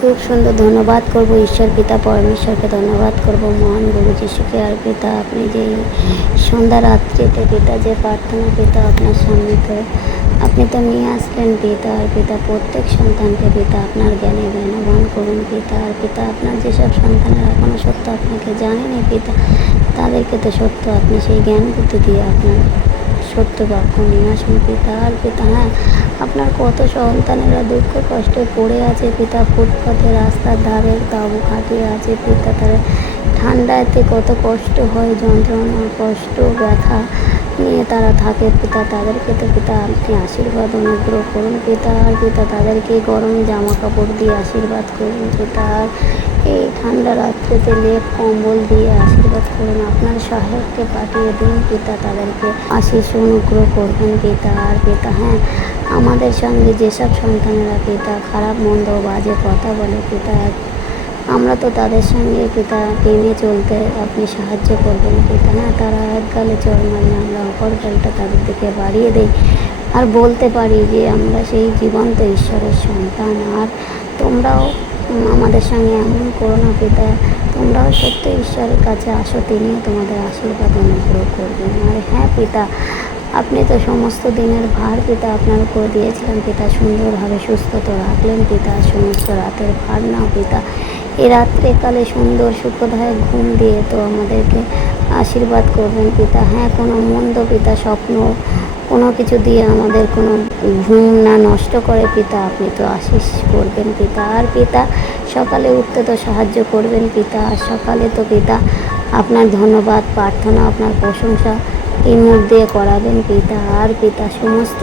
খুব সুন্দর ধন্যবাদ করব ঈশ্বর পিতা পরমেশ্বরকে ধন্যবাদ করব মহান গুরু যিশুকে। আর পিতা আপনি যে সন্ধ্যা রাত্রিতে পিতা যে প্রার্থনা পিতা আপনার সামনেতে আপনি তো নিয়ে আসলেন পিতা। আর পিতা প্রত্যেক সন্তানকে পিতা আপনার জ্ঞানে জ্ঞানবান করুন পিতা। আর পিতা আপনার যেসব সন্তানেরা এখনও সত্য আপনাকে জানেনি পিতা, তাদেরকে তো সত্য আপনি সেই জ্ঞান বুদ্ধি দিয়ে আপনার সত্য বাক্য নিয়ে আসুন পিতা। আর পিতা হ্যাঁ, আপনার কত সন্তানেরা দুঃখ কষ্টে পড়ে আছে পিতা, ফুটপাতে রাস্তার ধারে তাঁবু খাটিয়ে আছে পিতা। তারা ঠান্ডাতে কত কষ্ট হয়, যন্ত্রণা কষ্ট ব্যথা নিয়ে তারা থাকে পিতা। তাদেরকে তো পিতা আপনি আশীর্বাদ অনুগ্রহ করুন পিতা। আর পিতা তাদেরকে গরম জামা কাপড় দিয়ে আশীর্বাদ করুন পিতা। আর এই ঠান্ডা রাত্রিতে লেপ কম্বল দিয়ে আশীর্বাদ করুন। আপনার সহায়ককে পাঠিয়ে দিন পিতা, তাদেরকে আশীষ অনুগ্রহ করবেন পিতা। আর পিতা হ্যাঁ, আমাদের সঙ্গে যেসব সন্তানেরা পিতা খারাপ মন্দ বাজে কথা বলে পিতা, আমরা তো তাদের সঙ্গে পিতা টেনে চলতে আপনি সাহায্য করবেন পিতা। হ্যাঁ, তারা এক গালে চড় মারি, আমরা অপর গালটা তাদের দিকে বাড়িয়ে দিই আর বলতে পারি যে আমরা সেই জীবন্ত ঈশ্বরের সন্তান। আর তোমরাও আমাদের সঙ্গে এমন করো না পিতা, তোমরাও সত্য ঈশ্বরের কাছে আসো, তিনিও তোমাদের আশীর্বাদ অনুগ্রহ করবেন। আর হ্যাঁ পিতা, আপনি তো সমস্ত দিনের ভার পিতা আপনার উপর দিয়েছিলেন পিতা, সুন্দরভাবে সুস্থ তো রাখলেন পিতা। সমস্ত রাতের ভার নাও পিতা, এই রাত্রেকালে সুন্দর সুখদায়ক ঘুম দিয়ে তো আমাদেরকে আশীর্বাদ করবেন পিতা। হ্যাঁ, কোনো মন্দ পিতা স্বপ্ন কোনো কিছু দিয়ে আমাদের কোনো ঘুম না নষ্ট করে পিতা, আপনি তো আশীষ করবেন পিতা। আর পিতা সকালে উঠতে তো সাহায্য করবেন পিতা। আর সকালে তো পিতা আপনার ধন্যবাদ প্রার্থনা আপনার প্রশংসা এই মুখ দিয়ে করাবেন পিতা। আর পিতা সমস্ত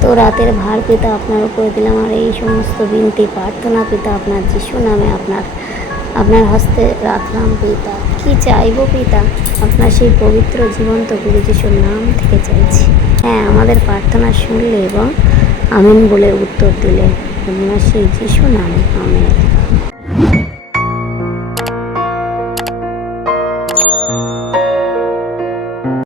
তো রাতের ভার পিতা আপনার উপরে দিলাম। আর এই সমস্ত বিনতি প্রার্থনা পিতা আপনার যিশু নামে আপনার হস্তে রাখলাম পিতা। কি চাইবো পিতা, আপনার সেই পবিত্র জীবন্ত গুরু যিশুর নাম থেকে চাইছি। হ্যাঁ, আমাদের প্রার্থনা শুনলে এবং আমিন বলে উত্তর দিলে আপনার সেই যিশু নামে আমিন।